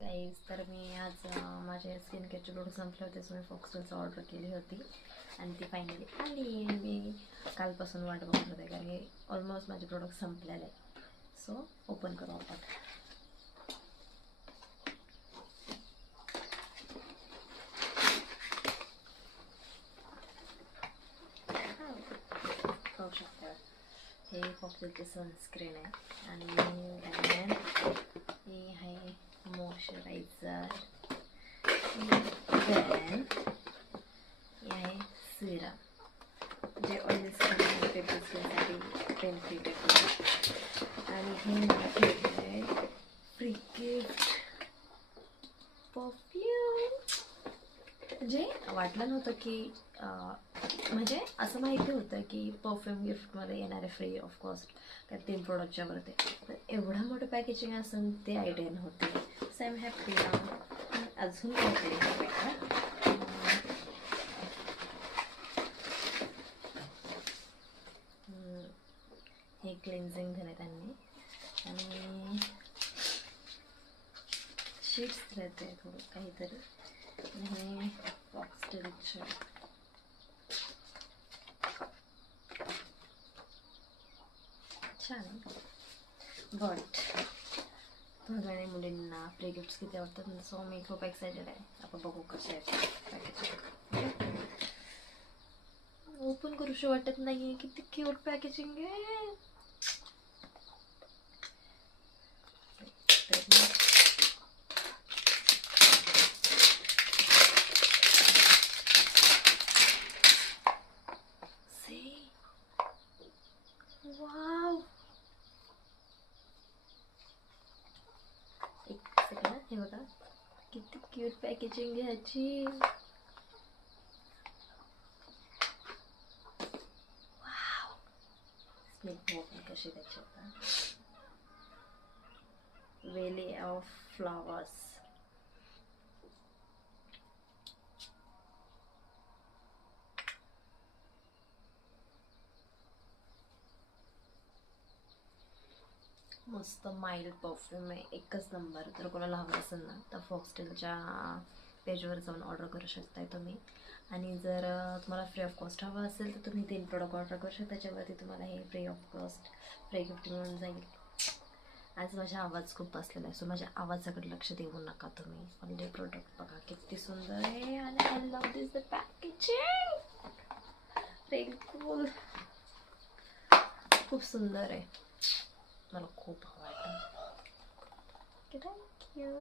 Guys, तर मी आज माझे स्किन केअरचे प्रोडक्ट संपले होते, सो मी फॉक्सटेलचं ऑर्डर केली होती आणि ती फायनली आली. मी कालपासून वाट बघत होते कारण की ऑलमोस्ट माझे प्रोडक्ट संपलेले आहे. सो ओपन करू आपण. पाहू शकता, हे फॉक्सटेलचे सनस्क्रीन आहे आणि then हे आहे मॉइश्चरायझर, देन हे आहे सिरम जे ऑइली स्किन पेपर स्किनसाठी बेनिफिट आहे. आणि हे मला फेवरेट फ्री गिफ्ट परफ्यूम. जे वाटलं नव्हतं की म्हणजे असं माहिती होतं की परफ्यूम गिफ्टमध्ये येणारे फ्री ऑफ कॉस्ट काय 3 प्रोडक्टच्या वरती, तर एवढं मोठं पॅकेजिंग असून ते आयडिया नव्हती. सो आय एम हॅपी अजून काहीतरी हे क्लिन्झिंग झालं त्यांनी आणि शीट्स राहते थोडं काहीतरी. हे फॉक्सटेलचे छान आहे, बट थोड्या मुलींना फ्री गिफ्ट्स किती आवडतात, सो मी खूप एक्सायटेड आहे. आपण बघू कसे आहे पॅकेजिंग. ओपन करूशी वाटत नाही आहे, किती क्यूट पॅकेजिंग आहे. वाव, एक सेकंड, हे बघा किती क्यूट पॅकेजिंग आहे ह्याची. वाव, स्मेल ओपन कशी द्यायची होता. वेली ऑफ फ्लॉवर्स, मस्त माइल्ड परफ्यूम आहे, एकच नंबर. जर कोणाला हवं असेल ना तर फॉक्सटेलच्या पेजवर जाऊन ऑर्डर करू शकताय तुम्ही. आणि जर तुम्हाला फ्री ऑफ कॉस्ट हवं असेल तर तुम्ही 3 प्रोडक्ट ऑर्डर करू शकता, त्याच्यावरती तुम्हाला हे free of cost free gift मिळून जाईल. आज माझा आवाज खूप बसलेला आहे, सो माझ्या आवाजाकडे लक्ष देऊ नका तुम्ही. ऑनली प्रोडक्ट बघा किती सुंदर आहे आणि I love this the packaging, really cool, खूप सुंदर आहे, मला खूप आवडतं. थँक्यू.